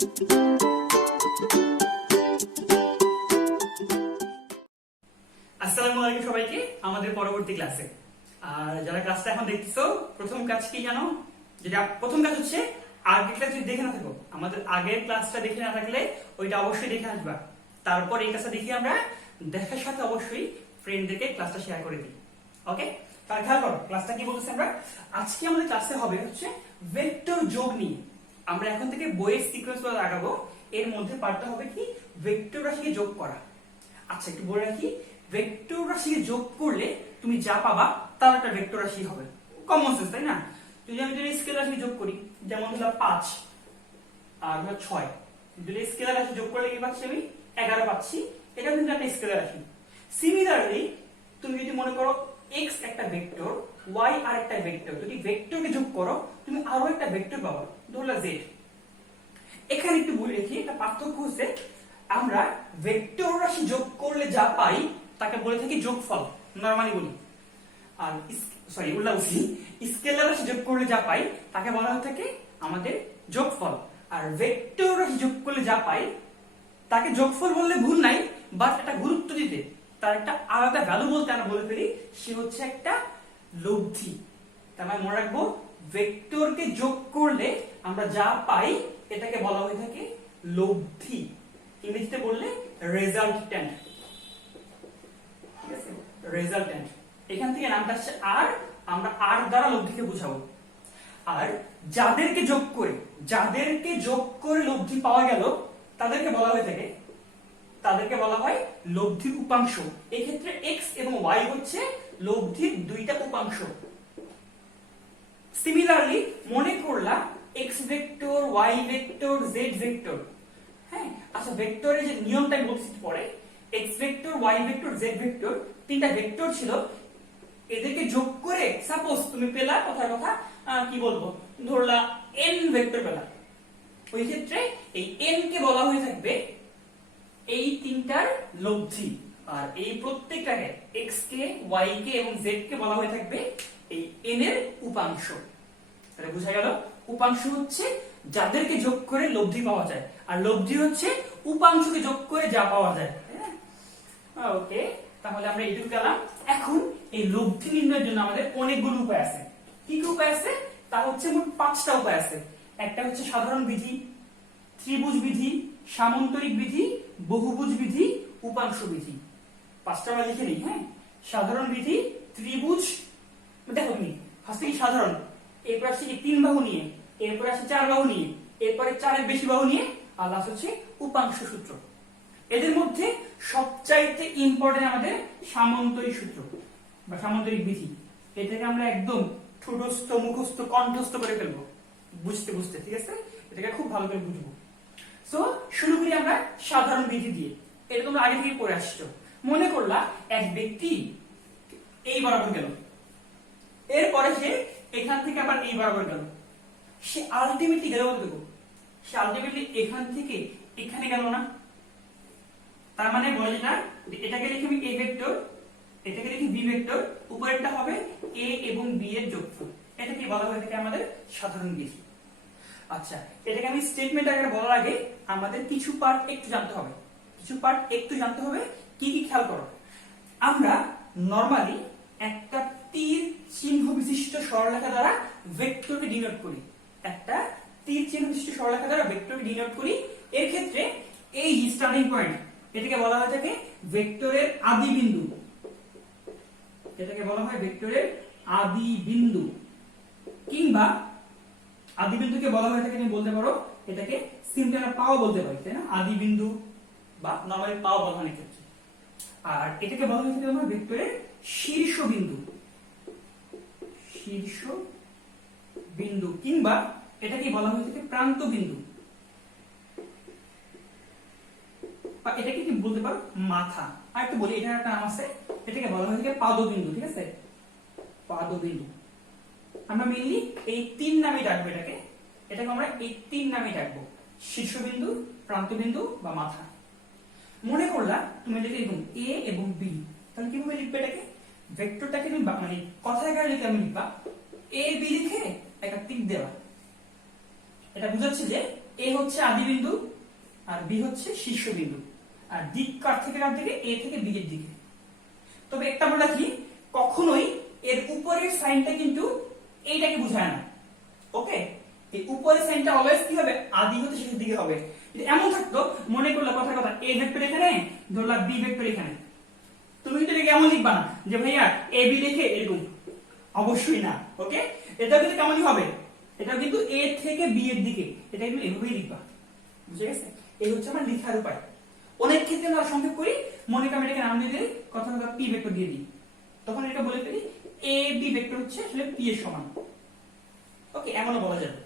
আসসালামু আলাইকুম সবাইকে আমাদের পরবর্তী ক্লাসে। আর যারা ক্লাসটা এখন দেখতেছো, প্রথম কাজ কি জানো? যেটা প্রথম কাজ হচ্ছে আগের ক্লাস যদি দেখে না থাকো, আমাদের আগের ক্লাসটা দেখে না থাকলে ওইটা অবশ্যই দেখে আসবা। তারপর এই ক্লাসটা দেখি আমরা দেখার সাথে অবশ্যই ফ্রেন্ডদেরকে ক্লাসটা শেয়ার করে দিই। ওকে, তাহলে খেয়াল করো ক্লাসটা কি বলতেছি আমরা। আজকে আমাদের ক্লাসে হবে হচ্ছে ভেক্টর যোগ নিয়ে। আমরা এখন থেকে বইয়ের সিকোয়েন্স আগাবো। এর মধ্যে পার্টটা হবে কি ভেক্টর রাশিকে যোগ করা। আচ্ছা, একটু বলে রাখি, ভেক্টর রাশিকে যোগ করলে তুমি যা পাবা তার একটা ভেক্টর রাশি হবে। কমন সেন্স, তাই না? যদি আমি স্কেলার রাশি যোগ করি, যেমন ধরলাম 5 আর 6, যদি স্কেলার রাশি যোগ করলে কি পাচ্ছি আমি? 11 পাচ্ছি। এটা কিন্তু একটা স্কেলার রাশি। সিমিলারলি তুমি যদি মনে করো x একটা ভেক্টর, y আর একটা ভেক্টর, যদি ভেক্টরকে যোগ করো তুমি আরো একটা ভেক্টর পাবা, ধরলা z। এখানে একটু বলে রাখি, একটা পার্থক্য হচ্ছে আমরা ভেক্টর রাশি যোগ করলে যা পাই তাকে বলে থাকি যোগফল, নরমালি বলি। আর স্কেলার রাশি যোগ করলে যা পাই তাকে বলা হয়ে থাকে আমাদের যোগফল। আর ভেক্টর রাশি যোগ করলে যা পাই তাকে যোগফল বললে ভুল নাই, বাট একটা গুরুত্ব দিতে, তার একটা আলাদা ভ্যালু বলতে আমরা বলে ফেলি, সে হচ্ছে একটা লব্ধি। তার মানে মনে রাখবো, ভেক্টরকে যোগ করলে আমরা যা পাই এটাকে বলা হয়ে থাকে লব্ধি, ইংরেজিতে বললে রেজাল্ট্যান্ট। ঠিক আছে, রেজাল্ট্যান্ট। এখান থেকে নামটা আসছে আর, আমরা আর দ্বারা লব্ধিকে বোঝাবো। আর যাদেরকে যোগ করে লব্ধি পাওয়া গেল তাদেরকে বলা হয় লব্ধির উপাংশ। এই ক্ষেত্রে x এবং y হচ্ছে লব্ধির দুইটা উপাংশ। সিমিলারলি মনে করলা x vector, y vector, z vector. হ্যাঁ, আচ্ছা, ভেক্টরের যে নিয়মটা বলছি পরে, x vector, y vector, z vector, তিনটা ভেক্টর ছিল। এদেরকে যোগ করে সাপোজ তুমি পেলা, কথার কথা কি বলবো, ধরলা n ভেক্টর পেলা। ওই ক্ষেত্রে এই n কে বলা হয়ে থাকবে এই তিনটার লব্ধি, আর এই প্রত্যেকটাকে x কে, y কে এবং z কে বলা হয়ে থাকবে এই n এর উপাংশ। তাহলে বোঝা গেল, উপাংশ হচ্ছে যাদেরকে যোগ করে লব্ধি পাওয়া যায়, আর লব্ধি হচ্ছে উপাংশকে যোগ করে যা পাওয়া যায়। ওকে, তাহলে আমরা এইটুকু গেলাম। এখন এই লব্ধি নির্ণয়ের জন্য আমাদের অনেকগুলো উপায় আছে। কি কি উপায় আছে? তা হচ্ছে মোট 5টা উপায় আছে। একটা হচ্ছে সাধারণ বিধি, ত্রিভুজ বিধি, সামন্তরিক বিধি, বহুভুজ বিধি, উপাংশ বিধি। 5টা আমরা লিখে নিই। হ্যাঁ, সাধারণ বিধি, ত্রিভুজ, দেখো তুমি ফার্স্টে কি সাধারণ, এরপর আসছে কি 3 বাহু নিয়ে, এরপর আসছে 4 বাহু নিয়ে, এরপরে 4 এর বেশি বাহু নিয়ে, আর লাস্ট হচ্ছে উপাংশ সূত্র। এদের মধ্যে সবচাইতে ইম্পর্টেন্ট আমাদের সামন্তরিক সূত্র বা সামন্তরিক বিধি। এটাকে আমরা একদম ঠোঁটস্থ, মুখস্থ, কণ্ঠস্থ করে ফেলবো বুঝতে বুঝতে। ঠিক আছে, এটাকে খুব ভালো করে বুঝবো। সো শুরু করি আমরা সাধারণ বিধি দিয়ে। এটা তোমরা আগে থেকে পড়ে আসছো। মনে করলা এক ব্যক্তি এই বরাবর গেল, এরপরে সে এখান থেকে আবার এই বরাবর গেল, সে আলটিমেটলি গেল বলতে দেবো, সে আলটিমেটলি এখান থেকে এখানে গেল না। তার মানে বলে যেটা, এটাকে লিখি আমি a ভেক্টর, এটাকে লিখি b ভেক্টর, উপরেরটা হবে a এবং b এর যোগফল। এটাকে বলা হয়ে থাকে আমাদের সাধারণ বিধি। আচ্ছা, এটাকে আমি স্টেটমেন্ট আকারে বলার আগে আমাদের কিছু পার্ট একটু জানতে হবে। কি কি খেয়াল করো। আমরা নরমালি একটা তীর চিহ্ন বিশিষ্ট সরলরেখা দ্বারা ভেক্টরকে ডিনোট করি। এর ক্ষেত্রে এই স্টার্টিং পয়েন্ট, এটাকে বলা হয়ে থাকে ভেক্টরের আদি বিন্দু। কিংবা আদি বিন্দুকে বলা হয়ে থাকে, তুমি বলতে পারো এটাকে সিম্পলি আমরা পাও বলতে পারি, তাই না? আদি বিন্দু বা নরমালি পাও বলা হয় ক্ষেত্রে। আর এটাকে বলা হয়ে থাকে আমরা ভেক্টরের শীর্ষ বিন্দু, কিংবা এটাকে বলা হয়ে থাকে প্রান্ত বিন্দু, বা এটাকে কি বলতে পারো মাথা। আর একটু বলি, এটার একটা নাম আছে, এটাকে বলা হয়ে থাকে পাদবিন্দু। ঠিক আছে, পাদবিন্দু। আমরা মেইনলি এই 3 নামে ডাকবো এটাকে আমরা এই 3 নামে ডাকবো, শীর্ষবিন্দু, প্রান্তবিন্দু বা মাথা। মনে করলা তুমি লিখে এরকম a এবং b, তাহলে কিভাবে লিখবে এটাকে? ভেক্টরটাকে তুমি মানে কথার আকারে লিখে আমি লিখবা a b লিখে একটা টিক দেওয়া। এটা বুঝাচ্ছে যে এ হচ্ছে আদি বিন্দু আর বি হচ্ছে শীর্ষবিন্দু, আর দিক কার থেকে কার দিকে, এ থেকে বি এর দিকে। তবে একটা বলে রাখি, কখনোই এর উপরের সাইনটা কিন্তু এইটাকে বোঝায় না। ওকে, এই উপরের সাইনটা অলওয়েজ কি হবে, আদি হতে শেষের দিকে হবে। যদি এমন থাকতো, মনে করলে কথার কথা, এ ভেক্টর এখানে, ধরলা বি ভেক্টর এখানে, তুমি কিন্তু এটাকে এমন লিখবা না যে ভাইয়া এ বি লিখে এরকম, অবশ্যই না। ওকে, এটা কিন্তু কেমনই হবে, এটা কিন্তু এ থেকে বি এর দিকে, এটা কিন্তু এভাবেই লিখবা, বুঝে গেছে? এই হচ্ছে আমার লেখার উপায়। অনেক ক্ষেত্রে আমরা সংক্ষেপ করি, মনে করি এটাকে নাম দিয়ে দিই, কথা কথা পি ভেক্টর দিয়ে দিই, তখন এটা বলে ফেলি এ বি ভেক্টর হচ্ছে আসলে পি এর সমান। ওকে, এমনও বলা যাবে।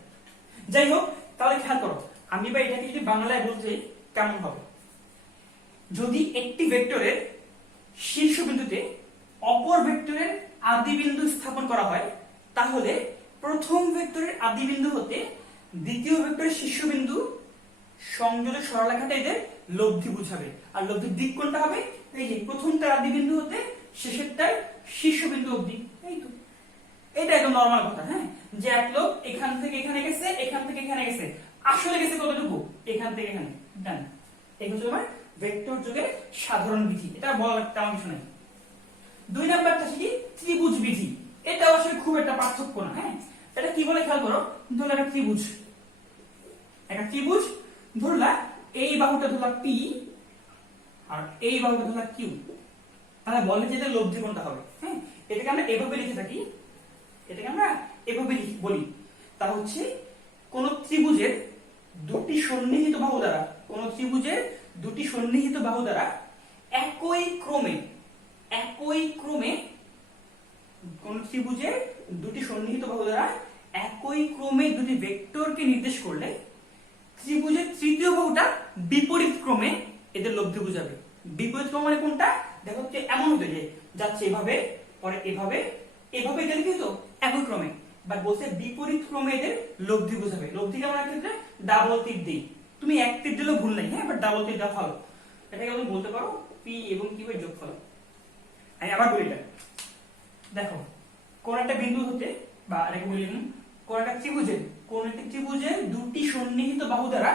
যাই হোক, তাহলে খেয়াল করো, আমি বা এটাকে যদি বাংলায় বলতে কেমন হবে, যদি একটি ভেক্টরের শীর্ষবিন্দুতে অপর ভেক্টরের আদি বিন্দু স্থাপন করা হয়, তাহলে প্রথম ভেক্টরের আদি বিন্দু হতে দ্বিতীয় ভেক্টরের শীর্ষবিন্দু সংযোজক সরলরেখাটা এদের লব্ধি বুঝাবে। আর লব্ধির দিক কোনটা হবে, এই যে প্রথমটার আদি বিন্দু হতে শেষেরটার শীর্ষবিন্দু অবধি। এই তো, এটা একদম নরমাল কথা। হ্যাঁ, যে এক লোক এখান থেকে এখানে গেছে, এখান থেকে এখানে গেছে, আসলে গেছে কতটুকু, এখান থেকে এখানে। ডান, এই হচ্ছে তোমার ভেক্টর যোগের সাধারণ বিধি, এটা বলার তেমন কিছু নাই। 2 নাম্বারটা কি, ত্রিভুজ বিধি। এটা আসলে খুব একটা পার্থক্য না। হ্যাঁ, এটা কি বলে খেয়াল করো, ধরো একটা ত্রিভুজ, একটা ত্রিভুজ ধরলা, এই বাহুটা ধরলা পি আর এই বাহুটা ধরলা কিউ, তাহলে বলে যে এটা লব্ধি কোনটা হবে। হ্যাঁ, এটাকে আমরা এভাবে লিখে থাকি, এটাকে আমরা এভাবে বলি, তা হচ্ছে কোন ত্রিভুজের দুটি সন্নিহিত বাহু দ্বারা, কোন ত্রিভুজের দুটি সন্নিহিত বাহু দ্বারা একই ক্রমে কোন ত্রিভুজের দুটি সন্নিহিত বাহু দ্বারা একই ক্রমে দুটি ভেক্টরকে নির্দেশ করলে ত্রিভুজের তৃতীয় বাহুটা বিপরীত ক্রমে এদের লব্ধি বুঝাবে। বিপরীত ক্রম মানে কোনটা, দেখো যে এমন হতে যে যাচ্ছে এভাবে, পরে এভাবে, এভাবে গেলে কিন্তু একই ক্রমে, বাট বলছে বিপরীত ক্রমে এদের লব্ধি বুঝাবে। লব্ধি কেমন ক্ষেত্রে ডাবল তীর দিই, তুমি এক তীর দিলেও ভুল নাই। হ্যাঁ, বাট ডাবল তীর দাও ভালো, এটাকে তুমি বলতে পারো পি এবং কিউ এর যোগফল। আমি আবার বলি, এটা দেখো, কোন একটা বিন্দু হতে, বা এটাকে বলি কোন একটা ত্রিভুজের, কোন একটি ত্রিভুজের দুটি সন্নিহিত বাহু দ্বারা,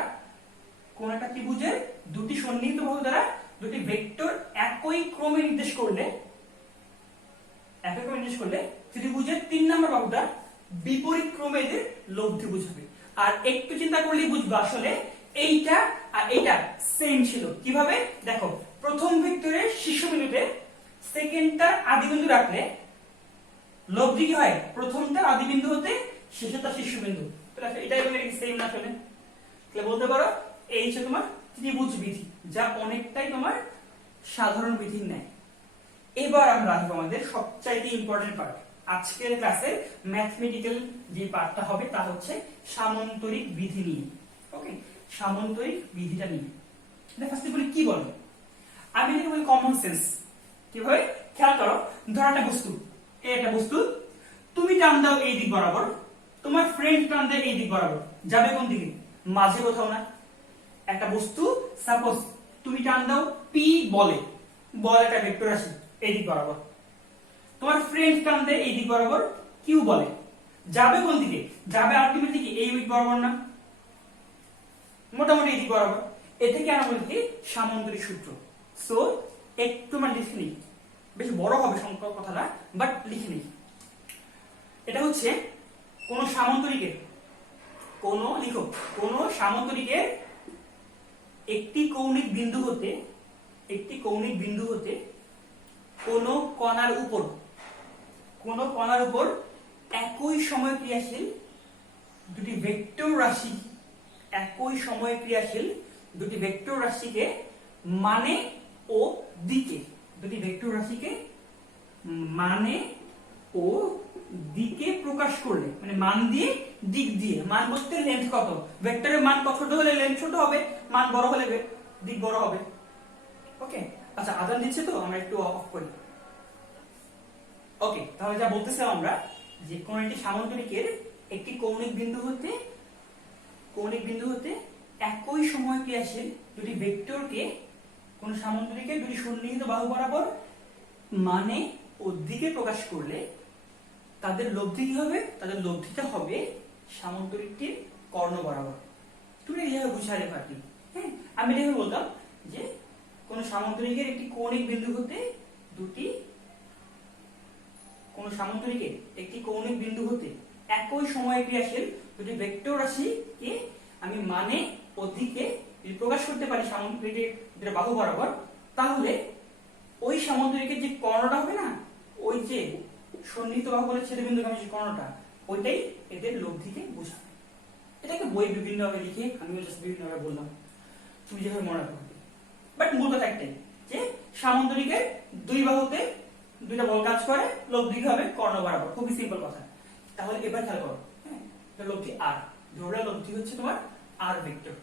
কোন একটা ত্রিভুজের দুটি সন্নিহিত বাহু দ্বারা দুটি ভেক্টর একই ক্রমে নির্দেশ করলে, ত্রিভুজের 3 নম্বর বাহুটা বিপরীত ক্রমে এদের লব্ধি বুঝাবে। আর একটু চিন্তা করলেই বুঝবে আসলে এইটা আর এইটা সেম ছিল। কিভাবে, দেখো, প্রথম ভেক্টরের শীর্ষবিন্দুতে সেকেন্ডটার আদি বিন্দু রাখলে লব্ধি কি হয়, প্রথমটার আদি বিন্দু হতে শেষেরটা শীর্ষবিন্দু। তাহলে এটাই বলে সেম না আসলে, তাহলে বলতে পারো এই হচ্ছে তোমার ত্রিভুজ বিধি, যা অনেকটাই তোমার সাধারণ বিধির ন্যায়। এবার আমরা আসবো আমাদের সবচাইতে ইম্পর্টেন্ট পার্ট, আজকের ক্লাসের ম্যাথমেটিক্যাল যে পার্টটা হবে তা হচ্ছে সামান্তরিক বিধি নিয়ে। ওকে, সামান্তরিক বিধিটা নিয়ে ফার্স্টে বলি কি বলে, আমি এটাকে বলি কমন সেন্স। কিভাবে, খেয়াল করো, ধরো একটা বস্তু, এই একটা বস্তু, তুমি টান দাও এই দিক বরাবর, তোমার ফ্রেন্ড টান দেয় এই দিক বরাবর, যাবে কোন দিকে, মাঝে কোথাও না। একটা বস্তু সাপোজ তুমি টান দাও পি বলে, বল একটা ভেক্টর রাশি এই দিক বরাবর, তোমার ফ্রেন্ড টান দেয় এই দিক বরাবর কিউ বলে, যাবে কোন দিকে, যাবে আলটিমেটলি কি এই দিক বরাবর না, মোটামুটি এই দিক বরাবর। এ থেকে আমরা বলি সামান্তরিক সূত্র। সো একটু মানে লিখে নিই, বেশ বড় হবে সংখ্যক কথাটা, বাট লিখে নিই। এটা হচ্ছে কোন সামান্তরিকের, কোন সামান্তরিকের একটি কৌণিক বিন্দু হতে কোন কণার উপর একই সময় ক্রিয়াশীল দুটি ভেক্টর রাশিকে মানে ও দিকে, প্রকাশ করলে, মানে মান দিয়ে দিক দিয়ে, মান বলতে লেন্থ কত, ভেক্টরের মান কত ছোট হলে লেন্থ ছোট হবে, মান বড় হলে দিক বড় হবে। ওকে, আচ্ছা আজান দিচ্ছে তো আমরা একটু অফ করি। ওকে, তাহলে যা বলতেছিলাম আমরা, যে কোন একটি সামান্তরিকের একটি কৌণিক বিন্দু হতে একই সময় ক্রিয়াশীল দুটি ভেক্টরকে কোন সামান্তরিকের দুটি সন্নিহিত বাহু বরাবর মানে ও দিকে প্রকাশ করলে তাদের লব্ধি কি হবে, তাদের লব্ধিটা হবে সামান্তরিকটির কর্ণ বরাবর। তুমি এইভাবে বুঝালে পারবি। হ্যাঁ, আমি এটাকে বলতাম যে কোন সামান্তরিকের একটি কৌণিক বিন্দু হতে দুটি, কোন সামান্তরিকের একটি কৌণিক বিন্দু হতে একই সময়ে ক্রিয়াশীল দুটি ভেক্টর রাশিকে আমি মানে ও দিকে যদি প্রকাশ করতে পারি সামান্তরিকের যেটা বাহু বরাবর, তাহলে ওই সামান্তরিকের যে কর্ণটা হবে না, ওই যে সন্নিহিত বাহু বলে ছেদবিন্দুগামী যে কর্ণটা, ওইটাই এদের লব্ধিকে বোঝায়। এটাকে বই বিভিন্ন ভাবে লিখে আমিও জাস্ট বিভিন্ন ভাবে বললাম, তুমি যেভাবে মনে করবে। বাট মূল কথা একটাই যে সামান্তরিকের দুই বাহুতে দুইটা বল কাজ করে, লব্ধি হবে কর্ণ বরাবর, খুবই সিম্পল কথা। তাহলে এবার খেয়াল করো, হ্যাঁ, লব্ধি আর, ধরে লব্ধি হচ্ছে তোমার আর ভেক্টর।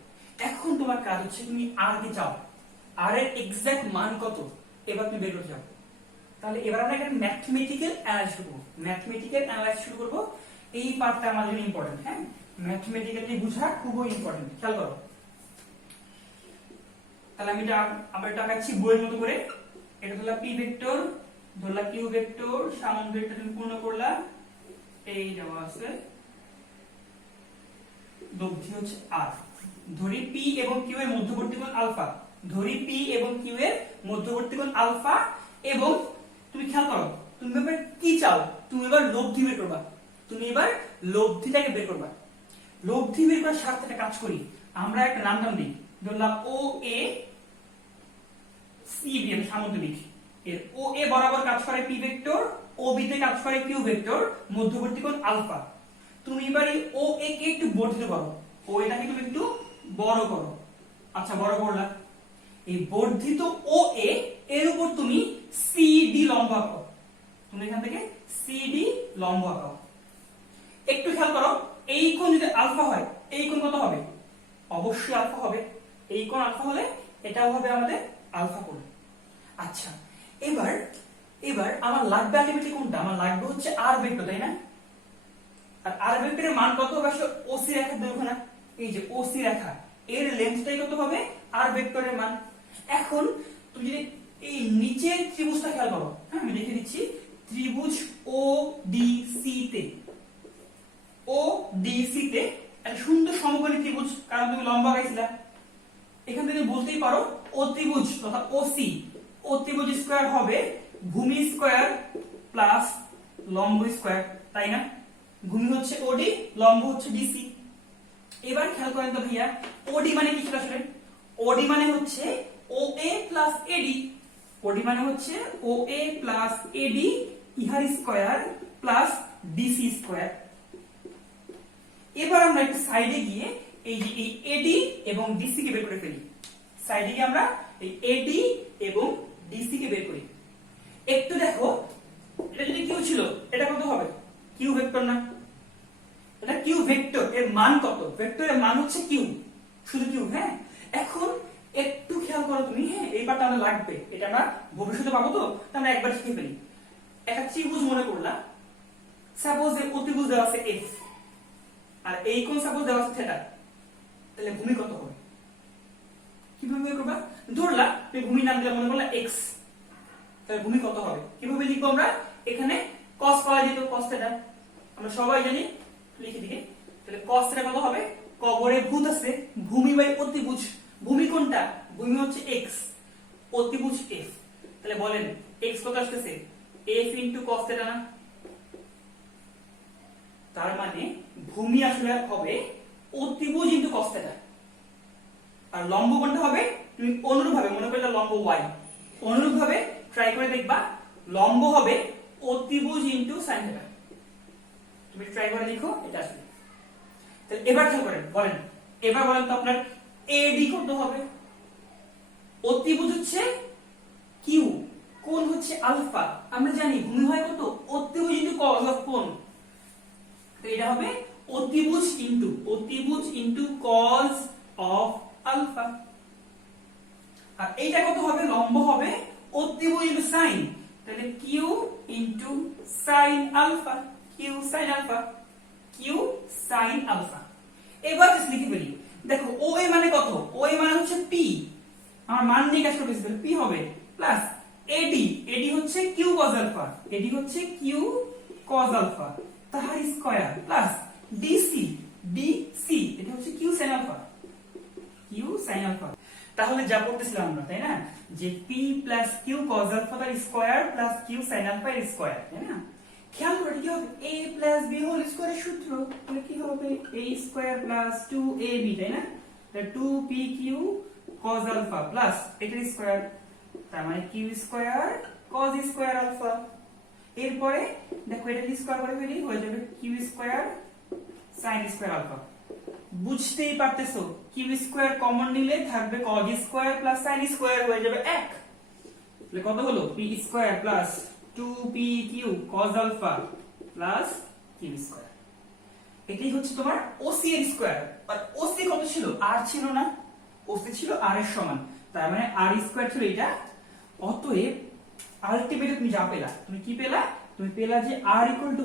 এখন তোমার কাজ হচ্ছে তুমি আর কে চাও, আর এর এক্সাক্ট মান কত এবার তুমি বের করতে যাও। তাহলে এবার আমরা এখানে ম্যাথমেটিক্যাল অ্যানালাইসিস শুরু করব। ম্যাথমেটিক্যাল অ্যানালাইসিস শুরু করব, এই পার্টটা আমাদের জন্য ইম্পর্টেন্ট। হ্যাঁ, ম্যাথমেটিক্যালি বোঝা খুবই ইম্পর্টেন্ট, খেয়াল করো। তাহলে আমি আবার এটা আঁকাচ্ছি বইয়ের মতো করে। এটা হলো পি ভেক্টর, ধরলা কিউ ভেক্টর, সামান্তরিকটা তুমি পূর্ণ করলা, এই দেওয়া আছে, লব্ধি হচ্ছে আর। ধরি পি এবং কিউ এর মধ্যবর্তী কোণ আলফা, ধরি পি এবং কিউ এর মধ্যবর্তী কোণ আলফা, এবং তুমি খেয়াল করো তুমি এবার কি চাও, তুমি এবার লব্ধি বের করবা, তুমি এবার লব্ধিটাকে বের করবা। লব্ধি বের করার সাথে একটা কাজ করি, আমরা একটা নাম দিই, ধরলাম ও এ সি বি, সামান্তরিক এর ও এ বরাবর কাজ করে পি ভেক্টর, ও বি তে কাজ করে কিউ ভেক্টর, মধ্যবর্তী কোণ আলফা। তুমি এবার এই ও এ কে একটু বর্ধিত করো, ও এটাকে তুমি একটু বড় করো। আচ্ছা, বড় করলা, এই বর্ধিত ও এ এর উপর তুমি সি ডি লম্ব আঁকো, তুমি এখান থেকে সি ডি লম্ব আঁকো। একটু খেয়াল করো, এই কোণ যদি আলফা হয়, এই কোণ কত হবে? অবশ্যই আলফা হবে। এই কোণ আলফা হলে এটাও হবে আমাদের আলফা কোণ। আচ্ছা, এবার এবার আমার লাগবে আলটিমেটলি কোনটা? আমার লাগবে হচ্ছে আর ভেক্টর, তাই না? আর আর ভেক্টরের মান কত হবে? আসলে ওসি রেখার দৈর্ঘ্য না, এই যে ওসি রেখা এর লেন্থটাই কত হবে? আর ভেক্টরের মান। এখন তুমি যদি এই নিচের ত্রিভুজটা খেয়াল করো, হ্যাঁ আমি লিখে দিচ্ছি, ত্রিভুজ ও ডি সি তে, ও ডি সি তে একটা সুন্দর সমকোণী ত্রিভুজ, কারণ তুমি লম্ব আঁকাইছিলা, এখান থেকে বলতেই পারো ও ত্রিভুজ তথা ওসি, ও ত্রিভুজ স্কয়ার হবে ভূমি স্কয়ার প্লাস লম্ব স্কয়ার, তাই না? ভূমি হচ্ছে ওডি, লম্ব হচ্ছে ডিসি। এবার খেয়াল করেন তো ভাইয়া, ওডি মানে কি ছিল আসলে? ওডি মানে হচ্ছে ও এ প্লাস এডি, ওডি মানে হচ্ছে ও এ প্লাস এডি ইহার স্কয়ার প্লাস ডিসি স্কয়ার। এবার আমরা একটু সাইডে গিয়ে এই যে এই এডি এবং ডিসি কে বের করে ফেলি। সাইডে গিয়ে আমরা এই এডি এবং ডিসি কে বের করি। একটু দেখো, এটা যদি কিউ ছিল, এটা কত হবে? কিউ ভেক্টর না? এটা কিউ ভেক্টর, এর মান কত? ভেক্টরের মান হচ্ছে কিউ, শুধু কিউ। হ্যাঁ, এখন একটু খেয়াল করো তুমি, হ্যাঁ এই পার্টটা আমরা লাগবে, এটা আমরা ভবিষ্যতে পাবো, তো আমরা একবার শিখে ফেলি। একটা ত্রিভুজ মনে করলাম, সাপোজ এই অতিভুজ দেওয়া আছে এফ, আর এই কোণ সাপোজ দেওয়া আছে থিটা, তাহলে ভূমি কত হবে? কিভাবে বের করবা? ধরলা তুমি ভূমি নাম দিলে মনে করলা এক্স, তাহলে ভূমি কত হবে? কিভাবে লিখবো আমরা? এখানে cos পাওয়া যেত, cos থিটা আমরা সবাই জানি, লিখে দিকে। তাহলে cos থিটা কত হবে? কবরে ভূত আছে, ভূমি বাই অতিভুজ, ভূমি কোনটা? ভূমি হচ্ছে x, অতিভুজ f। তাহলে বলেন x কত আসতেছে? f ইনটু cos থিটা না? তার মানে ভূমি আসলে হবে অতিভুজ ইনটু cos থিটা, আর লম্ব কোনটা হবে? তুমি অনুরূপভাবে মনে করলে লম্ব y, অনুরূপভাবে ট্রাই করে দেখবা, লম্ব হবে অতিভুজ ইনটু sin থিটা। তুমি ট্রাই করে দেখো, এটা আসবে। তাহলে এবার খেয়াল করেন, বলেন এবার বলেন তো আপনার AD কত হবে? অতিভুজ হচ্ছে কিউ, কোণ হচ্ছে আলফা, আমরা জানি ভূমি হয় কত? অতিভুজ ইনটু cos অফ কোণ, তো এটা হবে অতিভুজ ইনটু cos অফ আলফা। আর এইটা কত হবে? লম্ব হবে অতিভুজ ইনটু sin, তাহলে Q into sin alpha, Q sin alpha, Q sin alpha. এবার জাস্ট লিখে ফেলি, দেখো ও এ মানে কত? ও এ মানে হচ্ছে পি, আমার মান নিয়ে কাজ করতেছি, তাহলে পি হবে প্লাস এডি, এডি হচ্ছে কিউ cos আলফা, এডি হচ্ছে কিউ cos আলফা তাহার স্কয়ার প্লাস ডিসি, ডিসি এটা হচ্ছে q sin alpha. sin alpha. তাহলে যা পড়তেছিলাম আমরা, তাই না, যে p plus Q cos alpha তার square plus q sin alpha এর স্কয়ার, তাই না। খেয়াল করে কি হবে, a প্লাস b হোল স্কয়ারের সূত্র, তাহলে কি হবে a স্কয়ার প্লাস 2ab, তাই না, তাহলে 2pq cos আলফা প্লাস এটার স্কয়ার, তার মানে q square cos square alpha. এরপরে দেখো এটা স্কয়ার করে ফেলি, হয়ে যাবে q square sin square alpha. বুঝতেই পারতেছো q স্কয়ার কমন নিলে থাকবে cos square plus sin square, হয়ে যাবে 1। তাহলে কত হলো p square plus 2pq cos alpha plus q square. এটাই হচ্ছে তোমার OC এর স্কয়ার। আর OC কত ছিল, r ছিল না, OC ছিল r এর সমান, তার মানে r স্কয়ার ছিল এটা। অতএব আলটিমেটলি তুমি যা পেলা, তুমি কি পেলা, তুমি পেলা যে r ইকুয়াল টু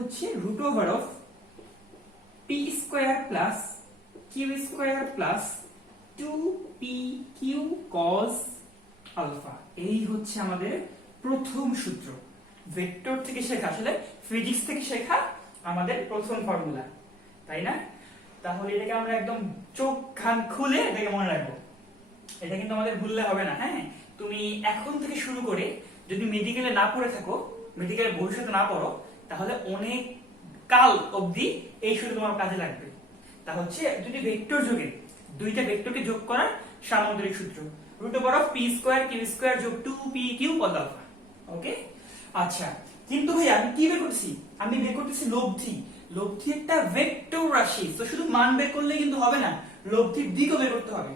হচ্ছে root over of p square plus q square plus 2pq cos alpha. এই হচ্ছে আমাদের প্রথম সূত্র, ভেক্টর থেকে শেখা, আসলে ফিজিক্স থেকে শেখা আমাদের প্রথম ফর্মুলা, তাই না। তাহলে এটাকে আমরা একদম চোখ কান খুলে এটাকে মনে রাখবো, এটা কিন্তু আমাদের ভুললে হবে না। হ্যাঁ, তুমি এখন থেকে শুরু করে যদি মেডিকেলে না পড়ে থাকো, মেডিকেলে ভবিষ্যতে না পড়ো, তাহলে অনেক কাল অবধি এই সূত্র তোমার কাজে লাগবে। তা হচ্ছে যদি ভেক্টর যোগে দুইটা ভেক্টরকে যোগ করার সামান্তরিক সূত্র, root over of P square Q square যোগ 2pq cos আলফা। ওকে, আচ্ছা, কিন্তু ভাই আমি কি বের করতেছি, আমি বের করতেছি লব্ধি। লব্ধি একটা ভেক্টর রাশি, তো শুধু মান বের করলে কিন্তু হবে না, লব্ধির দিকও বের করতে হবে।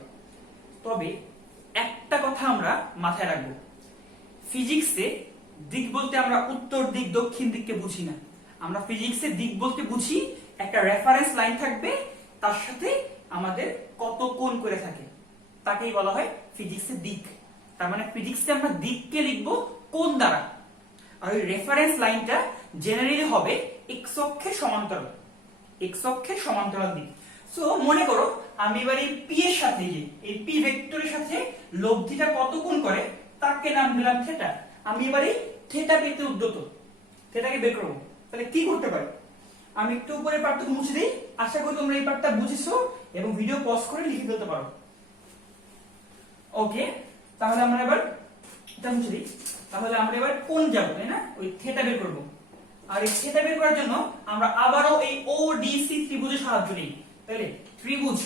তবে একটা কথা আমরা মাথায় রাখবো, ফিজিক্সে দিক বলতে আমরা উত্তর দিক দক্ষিণ দিককে বুঝি না। আমরা ফিজিক্সে দিক বলতে বুঝি একটা রেফারেন্স লাইন থাকবে, তার সাথে আমাদের কত কোণ করে থাকে, তাকেই বলা হয় ফিজিক্সের দিক। তার মানে ফিজিক্সে আমরা দিককে লিখবো কোণ দ্বারা, আর ওই রেফারেন্স লাইনটা জেনারেলি হবে এক্স অক্ষের সমান্তরাল দিক। সো মনে করো আমি এবার এই পি এর সাথে, এই পি ভেক্টরের সাথে লব্ধিটা কত কোণ করে তাকে নাম দিলাম থিটা। আমি এবার এই থিটা পেতে উদ্যত, থিটাকে বের করব। তাহলে কি করতে পারি, আমি একটু উপরে পার্টটুকু মুছে দিই, আশা করি তোমরা এই পার্টটা বুঝেছো এবং ভিডিও পজ করে লিখে ফেলতে পারো। ওকে, তাহলে আমরা এবার এটা মুছে দিই। তাহলে আমরা এবার কোণ যাব, তাই না, ওই থিটা বের করব। আর এই থিটা বের করার জন্য আমরা আবারও এই ODC ত্রিভুজের সাহায্য নিই। তাহলে ত্রিভুজ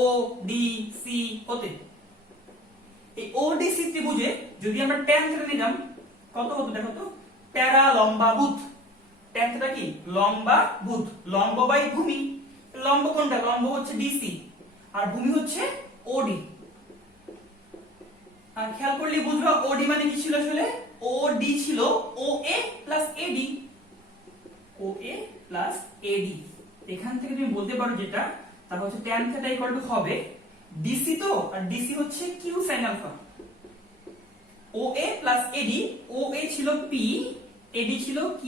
ODC হতে এই ODC ত্রিভুজে যদি আমরা tan থিটা নিলাম কত হতো দেখো তো, প্যারা লম্বা বুত। tan থিটা কি, লম্বা বুত, লম্ব বাই ভূমি। লম্ব কোনটা, লম্ব হচ্ছে DC আর ভূমি হচ্ছে OD। আর খেয়াল করলে বুঝবা OD মানে কি ছিল, আসলে OD ছিল OA প্লাস AD। OA প্লাস AD, এখান থেকে তুমি বলতে পারো যেটা, তারপর হচ্ছে tan থিটা ইকুয়াল টু হবে DC, তো আর DC হচ্ছে q sin আলফা। OA প্লাস AD, OA ছিল P, AD ছিল q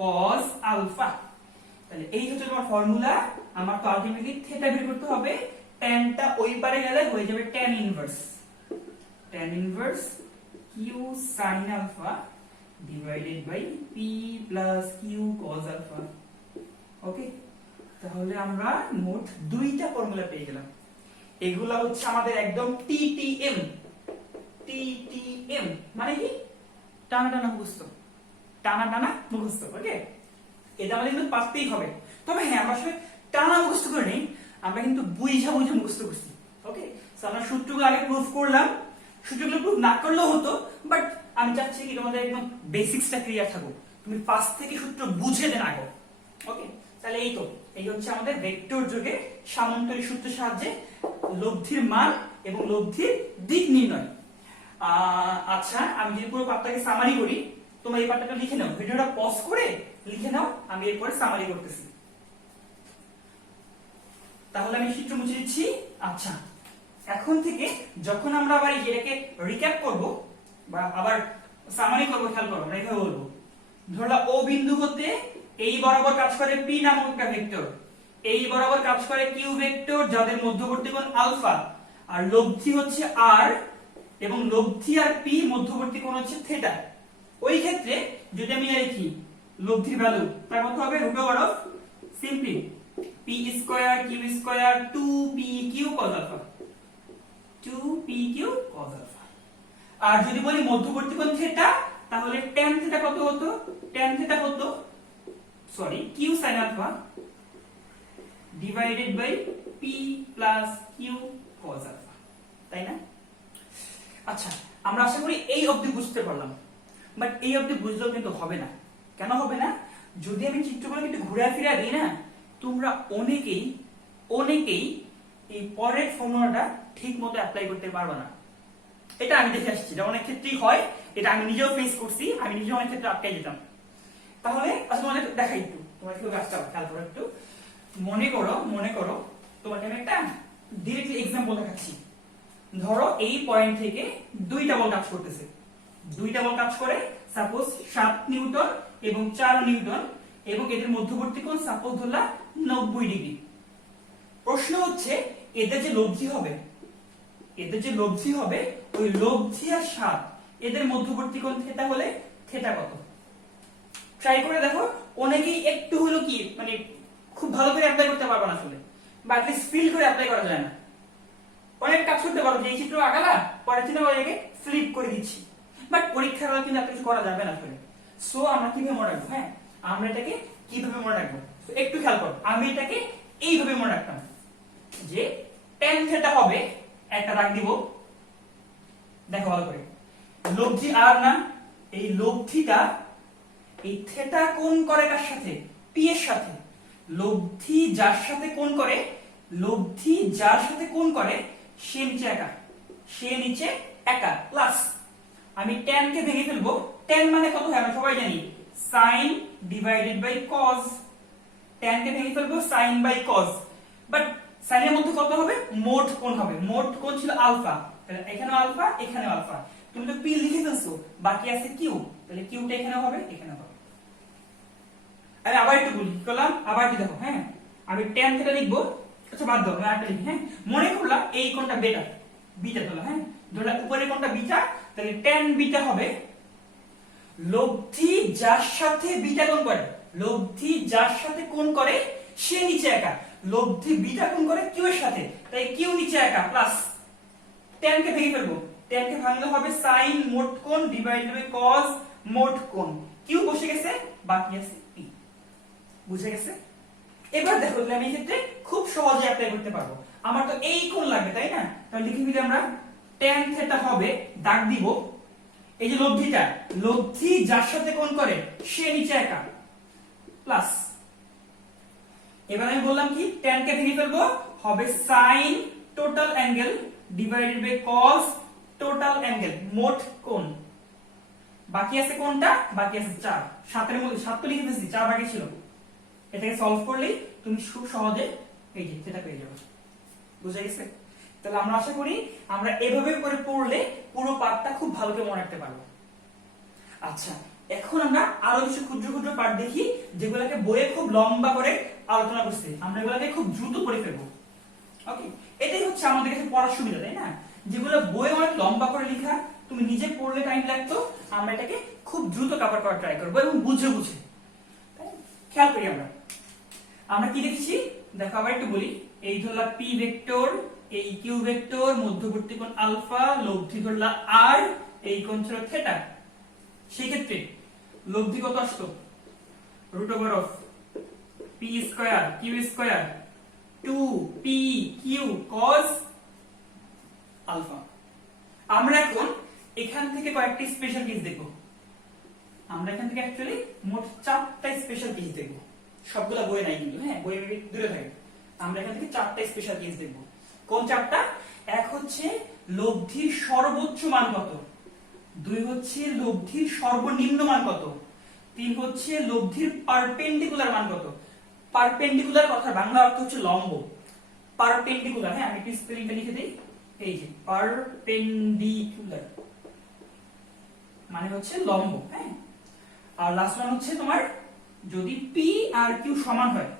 cos আলফা। তাহলে এই হচ্ছে তোমার ফর্মুলা। আমার তো আলটিমেটলি থিটা বের করতে হবে, tan টা ওই পারে গেলে হয়ে যাবে tan inverse q sin alpha divided by p plus q cos alpha. Okay, তাহলে আমরা মোট দুইটা ফর্মুলা পেয়ে গেলাম। এগুলা হচ্ছে আমাদের একদম TTM মানে কি, টানা টানা মুখস্থ। ওকে, এটা আমাদের কিন্তু পারতেই হবে। তবে হ্যাঁ, আমরা আসলে টানা মুখস্থ করে নেই, আমরা কিন্তু বুঝা মুখস্থ করছি। ওকে, সো আমরা সূত্রগুলো আগে প্রুফ করলাম, সূত্রগুলো প্রুফ না করলেও হতো, বাট আমি চাচ্ছি কি তোমাদের একদম বেসিক্সটা ক্লিয়ার থাকুক, তুমি পাশ থেকে সূত্র বুঝে দেন আগে। ওকে, তাহলে এই হচ্ছে আমাদের ভেক্টর যোগে সামান্তরিক সূত্রের সাহায্যে লব্ধির মান এবং লব্ধির দিক নির্ণয়। আচ্ছা, আমি যদি পুরো পাঠটাকে সামারি করি, তোমরা এই পাঠটা লিখে নাও, ভিডিওটা পজ করে লিখে নাও, আমি এরপরে সামারি করতেছি। তাহলে আমি সূত্র মুছে দিচ্ছি। আচ্ছা, এখন থেকে যখন আমরা আবার এটাকে রিক্যাপ করব বা আবার সামারি করব, খেয়াল করো আমরা এইভাবে বলবো, ধরলা ও বিন্দু হতে এই বরাবর কাজ করে P নামক একটা ভেক্টর, এই বরাবর কাজ করে Q ভেক্টর, যাদের মধ্যবর্তী কোণ আলফা, আর লব্ধি হচ্ছে R, এবং লব্ধি আর P মধ্যবর্তী কোণ হচ্ছে থিটা। ওই ক্ষেত্রে যদি আমি লিখি লব্ধির ভ্যালু, তার কত হবে, root over of simply p square Q square 2p q cos alpha 2p q cos alpha. আর যদি বলি মধ্যবর্তী কোণ থিটা, তাহলে tan থিটা কত হতো? tan থিটা হতো sorry Q sin alpha divided by p plus Q cos alpha, তাই না? আচ্ছা, আমরা আশা করি এই অবধি বুঝতে পারলাম। বাট এই অবধি বুঝলেও কিন্তু হবে না। কেন হবে না? যদি আমি চিত্রগুলো একটু ঘুরে ফিরে দিই না, তোমরা অনেকেই এই পরের ফর্মুলাটা ঠিক মতো অ্যাপ্লাই করতে পারবে না। এটা আমি দেখে আসছি, এটা অনেক ক্ষেত্রেই হয়, এটা আমি নিজেও ফেস করছি, আমি নিজেও অনেক ক্ষেত্রে আটকে যেতাম। তাহলে আচ্ছা তোমাদের দেখাই একটু, তোমরা একটু কাজটা খেয়াল করো একটু। মনে করো তোমাকে আমি একটা ডিরেক্টলি এক্সাম্পল দেখাচ্ছি। ধরো এই পয়েন্ট থেকে দুইটা বল কাজ করতেছে, দুইটা বল কাজ করে সাপোজ 7 নিউটন এবং 4 নিউটন, এবং এদের মধ্যবর্তী কোণ সাপোজ ধরলাম 90 ডিগ্রি। প্রশ্ন হচ্ছে এদের যে লব্ধি হবে ওই লব্ধি আর 7 এদের মধ্যবর্তী কোণ থিটা হলে থিটা কত? ট্রাই করে দেখো। অনেকেই একটু হলো কি মানে খুব ভালো করে অ্যাপ্লাই করতে পারবে না আসলে, বা অ্যাট লিস্ট ফিল করে অ্যাপ্লাই করা যায় না। অনেক কাজ করতে পারো যে এই চিত্র আগালা পরের চিত্র ওইটাকে ফ্লিপ করে দিচ্ছি, বাট পরীক্ষার হলে কিন্তু এত কিছু করা যাবে না আসলে। সো আমরা কিভাবে মনে রাখবো? হ্যাঁ, আমরা এটাকে কিভাবে মনে রাখবো একটু খেয়াল করো। আমি এটাকে এইভাবে মনে রাখতাম যে tan থিটা হবে, একটা রাখ দিব, দেখো ভালো করে, লব্ধি আর না, এই লব্ধিটা এই থিটা কোণ করে কার সাথে? p এর সাথে। লব্ধি যার সাথে কোণ করে সে নিচে একা প্লাস আমি tan কে ভেঙে ফেলবো। tan মানে কত হয় আমরা সবাই জানি, sin divided by cos। tan কে ভেঙে ফেলবো sin বাই cos, বাট sin এর মধ্যে কত হবে? মোট কোণ হবে। মোট কোণ ছিল আলফা, তাহলে এখানেও আলফা এখানেও আলফা। তুমি তো p লিখে ফেলছো, বাকি আছে q, তাহলে qটা এখানে হবে এখানে হবে। আমি আবার একটু বলি, কি করলাম আবার কি দেখো। হ্যাঁ, আমি tan থিটা লিখবো, আচ্ছা বাদ দাও, আমি আরেকটা লিখি। হ্যাঁ, মনে করলাম এই কোণটা বিটা তোলা। হ্যাঁ, ধরলাম উপরের কোণটা বিটা, তাহলে tan বিটা হবে লব্ধি যার সাথে বিটা কোণ করে সে নিচে একা। লব্ধি বিটা কোণ করে q এর সাথে, তাই q নিচে একা প্লাস tan কে ভেঙে ফেলবো। tan কে ভাঙলে হবে sin মোট কোণ ডিভাইডেড বাই cos মোট কোণ। q বসে গেছে, বাকি আছে p। বুঝে গেছে? এবার দেখো আমি এই ক্ষেত্রে খুব সহজে অ্যাপ্লাই করতে পারবো। আমার তো এই কোণ লাগবে, তাই না? তাহলে লিখে দিই আমরা tan থিটা হবে, দাগ দিব, এই যে লব্ধি যার সাথে কোণ করে সে নিচে একা প্লাস, এবার আমি বললাম কি tan কে ভেঙে ফেলবো, হবে sin total angle divided by cos total angle মোট কোণ। বাকি আছে কোনটা? বাকি আছে 4। 7 এর মধ্যে 7 তো লিখে দিয়েছি, 4 বাকি ছিল। এটাকে সলভ করলেই তুমি খুব সহজে এই যে সেটা পেয়ে যাবে। বুঝে গেছে? তাহলে আমরা আশা করি আমরা এভাবে করে পড়লে পুরো পার্টটা খুব ভালো করে মনে রাখতে পারবো। আচ্ছা, এখন আমরা আরো কিছু ক্ষুদ্র পার্ট দেখি যেগুলোকে বইয়ে খুব লম্বা করে আলোচনা করছে, আমরা এগুলোকে খুব দ্রুত পড়ে ফেলবো। ওকে, এটাই হচ্ছে আমাদের কাছে পড়ার সুবিধা, তাই না? যেগুলো বইয়ে অনেক লম্বা করে লেখা, তুমি নিজে পড়লে টাইম লাগতো, আমরা এটাকে খুব দ্রুত কভার করার ট্রাই করবো এবং বুঝে খেয়াল করি। আমরা কি দেখছি দেখো, আবার একটু বলি। এই ধরলা p ভেক্টর, এই q ভেক্টর, মধ্যবর্তী কোণ আলফা, লব্ধি ধরলা r, এই কোণ ছিল থিটা। সেই ক্ষেত্রে লব্ধি কত আসতো? √of p square q square 2p q cos alpha. আমরা এখন এখান থেকে কয়েকটি স্পেশাল কেস দেখব। আমরা এখান থেকে অ্যাকচুয়ালি মোট 4টা স্পেশাল কেস দেখব। সবগুলা বইয়ে নাই কিন্তু, হ্যাঁ বইয়ে দূরে থাকে। আমরা এখান থেকে 4টা স্পেশাল কেস দেখব। কোন 4টা? এক হচ্ছে লব্ধির সর্বোচ্চ মান কত, 2 হচ্ছে লব্ধির সর্বনিম্ন মান কত, 3 হচ্ছে লব্ধির পারপেন্ডিকুলার মান কত। পারপেন্ডিকুলার কথা বাংলা অর্থ হচ্ছে লম্ব। পারপেন্ডিকুলার, হ্যাঁ আমি একটু স্পেলিংটা লিখে দেই, এই যে পারপেন্ডিকুলার মানে হচ্ছে লম্ব। হ্যাঁ, আর লাস্ট ওয়ান হচ্ছে তোমার যদি p আর q সমান হয়,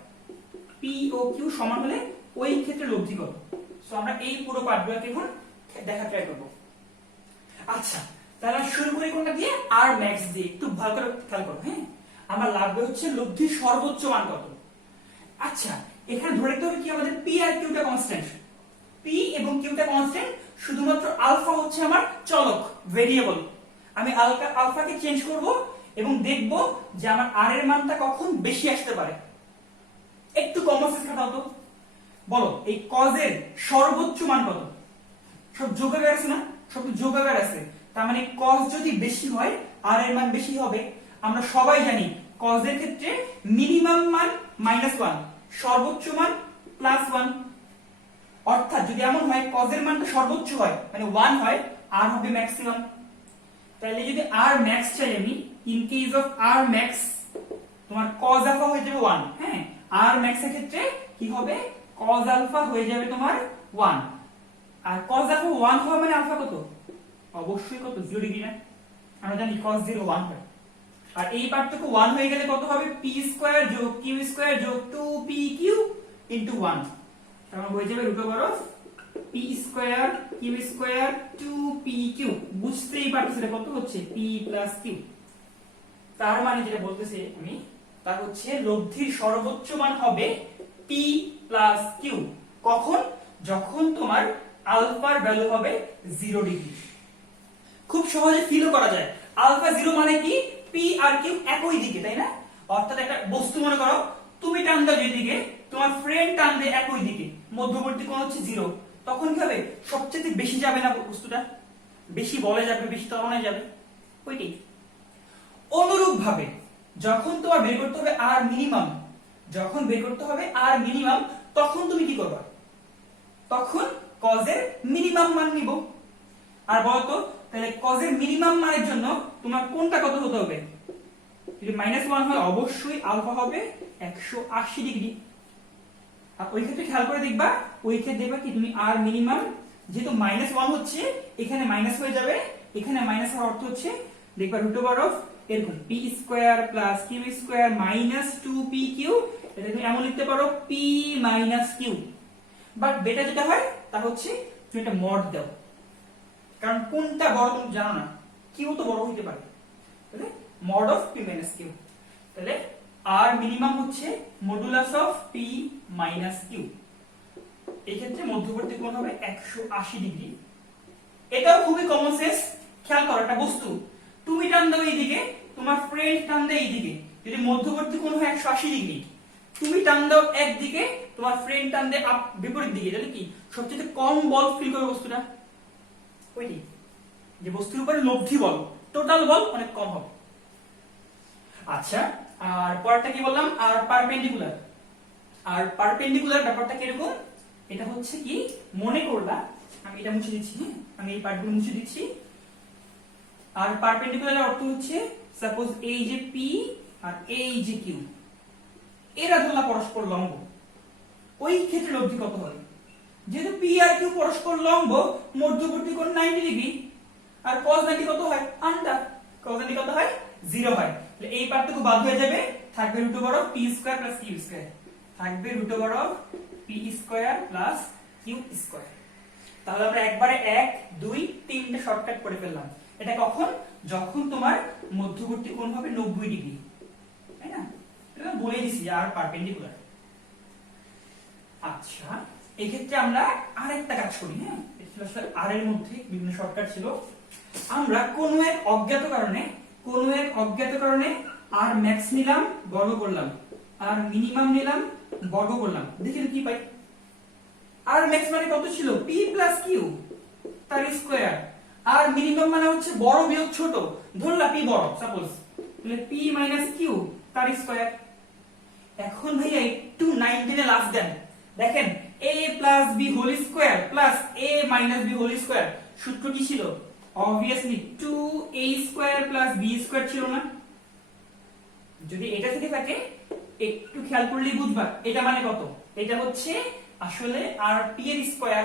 p ও q সমান হলে ওই ক্ষেত্রে লব্ধি কত। সো আমরা এই পুরো পার্টগুলোকে এখন দেখা ট্রাই করব। আচ্ছা, তাহলে শুরু করি কোনটা দিয়ে? আর ম্যাক্স দিয়ে। একটু ভালো করে খেয়াল করো। হ্যাঁ, আমার লাগবে হচ্ছে লব্ধির সর্বোচ্চ মান কত। আচ্ছা, এখানে ধরে রাখতে হবে কি আমাদের পি আর কিউটা কনস্ট্যান্ট, পি এবং কিউটা কনস্ট্যান্ট, শুধুমাত্র আলফা হচ্ছে আমার চলক ভেরিয়েবল। আমি আলফাকে চেঞ্জ করব এবং দেখব যে আমার আর এর মানটা কখন বেশি আসতে পারে। একটু কমন সেন্স খাটাও তো, বলো এই কজের সর্বোচ্চ মান কত? সব যোগাকার আছে না, সব যোগাকার আছে, তার মানে কজ যদি বেশি হয় আর এর মান বেশি হবে। আমরা সবাই জানি কজের ক্ষেত্রে মিনিমাম মান -1, সর্বোচ্চ মান +1। অর্থাৎ যদি এমন হয় কজের মানটা সর্বোচ্চ হয় মানে 1 হয়, আর হবে ম্যাক্সিমাম। তাহলে যদি আর ম্যাক্স চাই আমি, in case of R max তোমার cos আলফা হয়ে যাবে 1। হ্যাঁ, আর ম্যাক্স এর ক্ষেত্রে কি হবে, cos আলফা হয়ে যাবে তোমার 1। আর cos আলফা 1 হওয়া মানে আলফা কত? অবশ্যই কত, 0 ডিগ্রি না? আমরা জানি cos 0 1 হয়। আর এই পার্থক্য 1 হয়ে গেলে কত হবে, p স্কয়ার যোগ q স্কয়ার যোগ 2pq ইনটু 1। তাহলে হয়ে যাবে p square q square 2pq। বুঝতেই পারছো এটা কত হচ্ছে, p q। তার মানে যেটা বলতেছি আমি, তা হচ্ছে লব্ধির সর্বোচ্চ মান হবে p q। কখন? যখন তোমার আলফার ভ্যালু হবে 0 ডিগ্রি। খুব সহজে ফিলও করা যায়, আলফা 0 মানে কি, p আর q একই দিকে, তাই না? অর্থাৎ একটা বস্তু মনে করো, তুমি টান দাও যেদিকে, তোমার ফ্রেন্ড টান দেয় একই দিকে, মধ্যবর্তী কোণ হচ্ছে 0, তখন কি হবে, সবচেয়ে বেশি যাবে না বস্তুটা, বেশি বলে যাবে, বেশি ত্বরণে যাবে, ওইটাই। অনুরূপ ভাবে যখন তোমার বের করতে হবে আর মিনিমাম, যখন বের করতে হবে আর মিনিমাম, তখন তুমি কি করবে, তখন কজের মিনিমাম মান নিব। আর বলতো তাহলে কজের মিনিমাম মানের জন্য তোমার কোনটা কত হতে হবে, যদি -1 হয় অবশ্যই আলফা হবে 180 ডিগ্রি। আর ওই ক্ষেত্রে খেয়াল করে দেখবা, ওই ক্ষেত্রে দেখবা কি তুমি আর মিনিমাম, যেহেতু -1 হচ্ছে এখানে মাইনাস হয়ে যাবে, এখানে মাইনাস হওয়ার অর্থ হচ্ছে দেখবা এরকম p square plus q square minus 2pq। এটা তুমি এমন লিখতে পারো p q। বাট বেটা যেটা হয় তা হচ্ছে তুমি এটা মড দাও, কারণ কোনটা বড় তুমি জানো না, q তো বড় হইতে পারে, তাহলে মড অফ p q। তাহলে আর মিনিমাম হচ্ছে মডুলাস অফ p q। এই ক্ষেত্রে মধ্যবর্তী কোণ হবে 180 ডিগ্রি। এটাও খুবই কমন সেন্স। খেয়াল করো, একটা বস্তু তুমি টান দাও এইদিকে, তোমার ফ্রেন্ড টান দেয় এইদিকে, যদি মধ্যবর্তী কোণ হয় 180 ডিগ্রি, তুমি টান দাও একদিকে, তোমার ফ্রেন্ড টান দেয় বিপরীত দিকে, তাহলে কি সবচেয়ে কম বল ফিল করবে বস্তুটা, ওইটি যে বস্তুর উপরে লব্ধি বল, টোটাল বল অনেক কম হবে। আচ্ছা, আর পরেরটা কি বললাম, আর পারপেন্ডিকুলার। আর পারপেন্ডিকুলার ব্যাপারটা কিরকম, এটা হচ্ছে কি, মনে করলা, আমি এটা মুছে দিচ্ছি, হ্যাঁ আমি এই পার্টগুলো মুছে দিচ্ছি। আর পারপেন্ডিকুলার অর্থ হচ্ছে সাপোজ এই যে p আর এই যে q, এরা ধরলা পরস্পর লম্ব, ওই ক্ষেত্রে লব্ধি কত হয়, যেহেতু p আর q পরস্পর লম্ব, মধ্যবর্তী কোণ 90 ডিগ্রি, আর cos 90 কত হয়, আন্ডার cos 90 কত হয়, 0 হয়। তাহলে এই পার্টটুকু বাদ হয়ে যাবে, থাকবে p square plus q square, থাকবে p square plus q square. তাহলে আমরা একবারে 1 2 3টা শর্টকাট করে ফেললাম। এটা কখন, যখন তোমার মধ্যবর্তী কোণ হবে 90 ডিগ্রি, তাই না? এটা বলে দিছি আর পারপেন্ডিকুলার। আচ্ছা, এই ক্ষেত্রে আমরা আরেকটা কাজ করি, হ্যাঁ এটা আসলে আর এর মধ্যে বিভিন্ন শর্টকাট ছিল। আমরা কোনো এক অজ্ঞাত কারণে আর ম্যাক্স নিলাম, বর্গ করলাম, আর মিনিমাম নিলাম, বর্গ করলাম, দেখি কি পাই। আর ম্যাক্স মানে কত ছিল, p q তার স্কয়ার, আর মিনিমাম মানে হচ্ছে বড় বিয়োগ ছোট, ধরলা p বড় সাপোজ, তাহলে p q তার স্কয়ার। এখন ভাইয়া একটু 19 এ লাস্ট দেন, দেখেন a b whole square plus a b whole square, সূত্র কি ছিল, obviously 2a square plus b square ছিল না? যদি এটা থেকে থাকে একটু খেয়াল করলেই বুঝবা এটা মানে কত, এটা হচ্ছে আসলে rp এর স্কয়ার।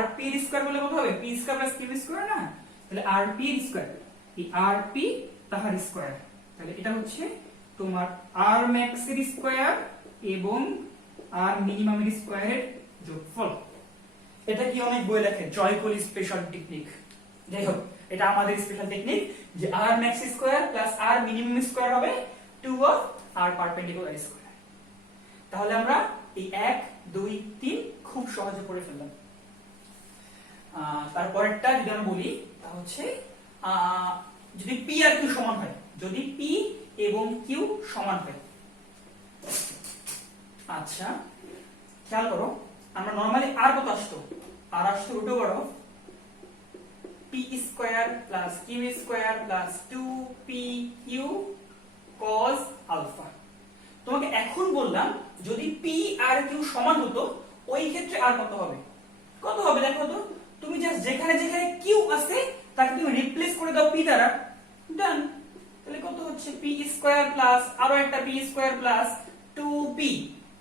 rp এর স্কয়ার বলে কত হবে, p square plus q square না? তাহলে rp এর স্কয়ার, এই rp তাহার স্কয়ার, তাহলে এটা হচ্ছে তোমার r max এর স্কয়ার এবং r মিনিমাম এর স্কয়ারের যোগফল। এটা কি অনেক বই লেখে, জয়ফুল স্পেশাল টেকনিক। যাই হোক, এটা আমাদের স্পেশাল টেকনিক যে r max square plus r minimum square হবে 2 অফ r পারপেন্ডিকুলার স্কয়ার। তাহলে আমরা এই 1 2 3 খুব সহজে করে ফেললাম। তারপরেরটা যদি আমরা বলি তা হচ্ছে যদি পি আর কিউ সমান হয়, যদি পি এবং কিউ সমান হয়। আচ্ছা খেয়াল করো, আমরা নরমালি আর কত আসতো, আর আসতো root over of P square plus q square plus 2pq cos alpha. তোমাকে এখন বললাম যদি পি আর কিউ সমান হতো ওই ক্ষেত্রে আর কত হবে, কত হবে দেখো তো, তুমি জাস্ট যেখানে যেখানে কিউ আছে তাকে তুমি রিপ্লেস করে দাও পি দ্বারা, ডান। তাহলে কত হচ্ছে পি স্কয়ার প্লাস আরো একটা p square plus 2p,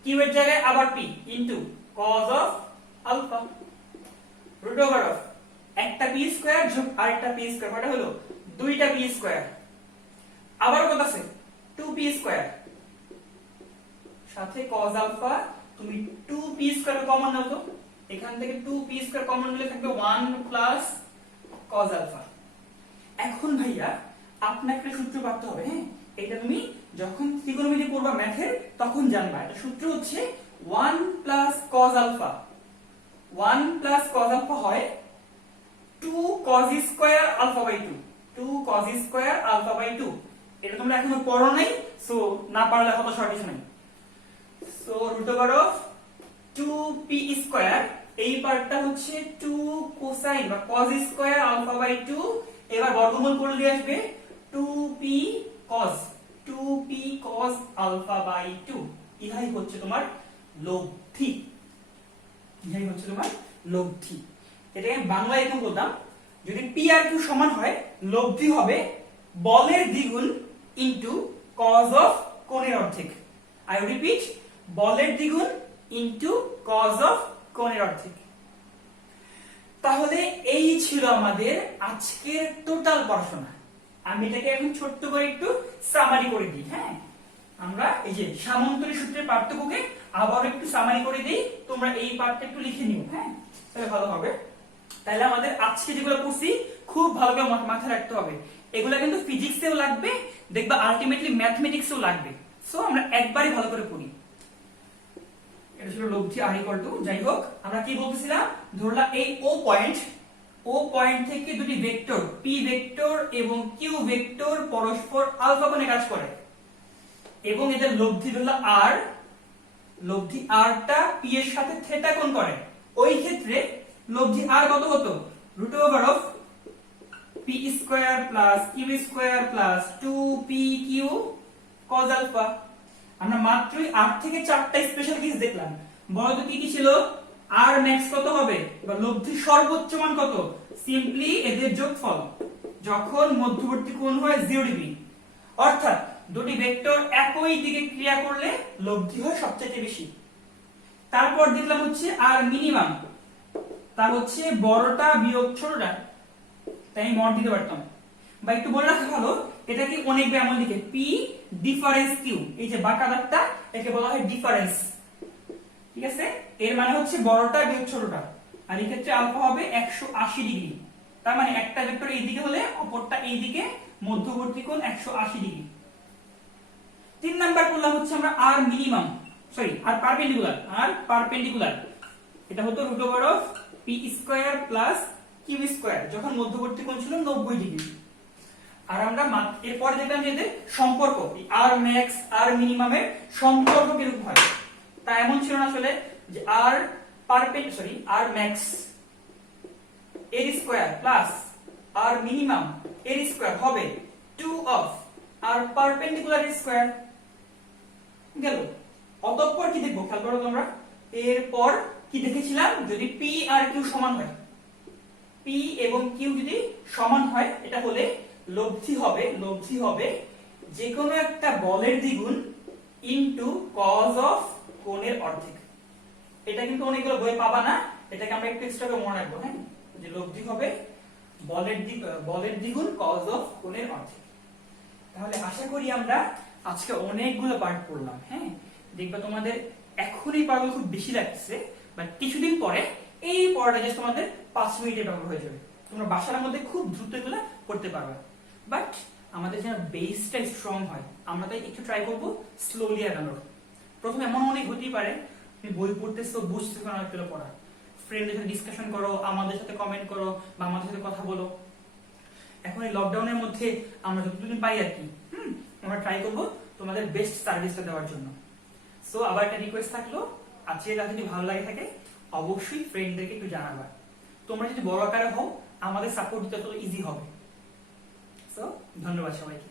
Q এর জায়গায় আবার p into cos of alpha root over of একটা পি স্কয়ার যোগ আরেকটা পি স্কয়ার, মানে হলো দুইটা পি স্কয়ার, আবার কত আছে 2p স্কয়ার সাথে cos আলফা। তুমি 2p স্কয়ার কমন নাও তো, এখান থেকে 2p স্কয়ার কমন নিলে থাকবে 1 প্লাস cos আলফা। এখন ভাইয়া আপনাকে একটা সূত্র পাঠতে হবে, হ্যাঁ এটা তুমি যখন ত্রিকোণমিতি পড়বা ম্যাথের তখন জানবা। এটা সূত্র হচ্ছে 1 plus cos alpha, 1 plus cos alpha হয় 2 cos square alpha by 2, 2 cos square alpha by 2। এটা তোমরা এখনো পড়ো নাই, সো না পারলে কত শর্ট কিছু নাই। So root over of 2p square, এই পার্টটা হচ্ছে 2 কোসাইন বা cos স্কয়ার আলফা বাই 2, এবার বর্গমূল করলে আসবে 2p cos, 2p cos alpha by 2। ইহাই হচ্ছে তোমার লব্ধি, ইহাই হচ্ছে তোমার লব্ধি। এটাকে বাংলায় এখন বলতাম, যদি পি আর কিউ সমান হয় লব্ধি হবে বলের দ্বিগুণ ইনটু cos অফ কোণের অর্ধেক। আই রিপিট, বলের দ্বিগুণ ইনটু cos অফ কোণের অর্ধেক। তাহলে এই ছিল আমাদের আজকের টোটাল পড়াশোনা। আমি এটাকে এখন ছোট্ট করে একটু সামারি করে দিই। হ্যাঁ, আমরা এই যে সামান্তরিক সূত্রের পার্থক্যকে আবার একটু সামারি করে দিই, তোমরা এই পার্টটা একটু লিখে নিও। হ্যাঁ, তাহলে ভালো হবে। তাহলে আমাদের আজকে যেগুলো পড়ছি খুব ভালো করে মাথায় রাখতে হবে। এগুলো কিন্তু ফিজিক্সেও লাগবে, দেখবা আলটিমেটলি ম্যাথমেটিক্সেও লাগবে। সো আমরা একবারই ভালো করে পড়ি। এটা ছিল লব্ধি আর ইকুয়াল টু, যাই হোক আমরা কি বলতেছিলাম, ধরলাম এই ও পয়েন্ট থেকে দুটি ভেক্টর পি ভেক্টর এবং কিউ ভেক্টর পরস্পর আলফা কোণে কাজ করে এবং এদের লব্ধি হলো আর, লব্ধি আরটা পি এর সাথে থিটা কোণ করে। ওই ক্ষেত্রে লব্ধি আর কত হতো, root over of P square plus q square plus 2pq cos alpha. আমরা মাত্রই 8 থেকে 4টা স্পেশাল কেস দেখলাম। বড় তো কি কি ছিল, আর ম্যাক্স কত হবে বা লব্ধির সর্বোচ্চ মান কত, সিম্পলি এদের যোগফল যখন মধ্যবর্তী কোণ হয় 0 ডিগ্রি, অর্থাৎ দুটি ভেক্টর একই দিকে ক্রিয়া করলে লব্ধি হয় সবচেয়ে বেশি। তারপর দেখলাম হচ্ছে আর মিনিমাম, তা হচ্ছে বড়টা বিয়োগ ছোটটা, তাই আমি মড দিতে পারতাম। বা একটু বলে রাখা ভালো, এটাকে অনেক ব্যামল লিখে পি ডিফারেন্স কিউ, এই যে বাঁকা দাগটা একে বলা হয় ডিফারেন্স। ঠিক আছে, এর মানে হচ্ছে বড়টা বিয়োগ ছোটটা। আর এই ক্ষেত্রে আলফা হবে 180 ডিগ্রি, তার মানে একটা ভেক্টর এই দিকে হলে অপরটা এই দিকে, মধ্যবর্তী কোণ 180 ডিগ্রি। 3 নাম্বার করলাম হচ্ছে আমরা R minimum, sorry R perpendicular, এটা হতো root over of P square plus q square যখন মধ্যবর্তী কোণ ছিল 90 ডিগ্রি। আর আমরা এরপরে দেখলাম যে এদের সম্পর্ক, আর ম্যাক্স আর মিনিমামের সম্পর্ক কিরকম হয়। তা এমন ছিল না আসলে যে আর আর ম্যাক্স এর স্কয়ার প্লাস আর মিনিমাম এর স্কয়ার হবে 2 অফ আর পারপেন্ডিকুলার স্কয়ার গেল। অতঃপর কি দেখবো খেয়াল করো তোমরা, এরপর কি দেখেছিলাম, যদি পি আর কিউ সমান হয়, পি এবং কিউ যদি সমান হয়, এটা হলে লব্ধি হবে যে কোনো একটা বলের দ্বিগুণ ইনটু cos অফ কোণের অর্ধেক। এটা কিন্তু অনেকগুলো বই পাবা না, এটাকে আমরা একটু এক্সট্রা করে মনে রাখবো। হ্যাঁ, যে লব্ধি হবে বলের দ্বিগুণ cos অফ কোণের অর্ধেক। তাহলে আশা করি আমরা আজকে অনেকগুলো পার্ট পড়লাম। হ্যাঁ, দেখবা তোমাদের এখন এই পার্টগুলো খুব বেশি লাগছে, বাট কিছুদিন পরে এই পড়াটা জাস্ট তোমাদের 5 মিনিটে কভার হয়ে যাবে। তোমরা বাসার মধ্যে খুব দ্রুত এগুলো করতে পারবে। বাট আমাদের যেন বেসটা স্ট্রং হয়, আমরা তাই একটু ট্রাই করবো স্লোলি আগানোর। প্রথমে এমন অনেক হতেই পারে তুমি বই পড়তেছো, বুঝতেছো না একটা পড়া, ফ্রেন্ডদের সাথে ডিসকাশন করো, আমাদের সাথে কমেন্ট করো বা আমাদের সাথে কথা বলো। এখন এই লকডাউনের মধ্যে আমরা যতদিন পাই আর কি আমরা ট্রাই করবো তোমাদের বেস্ট সার্ভিসটা দেওয়ার জন্য। সো আবার একটা রিকোয়েস্ট থাকলো, আজকের ক্লাস যদি ভালো লাগে থাকে অবশ্যই ফ্রেন্ডদেরকে একটু জানাবা। তোমরা যদি বড় আকারে হও আমাদের সাপোর্ট দিতে তত ইজি হবে। সো ধন্যবাদ সবাইকে।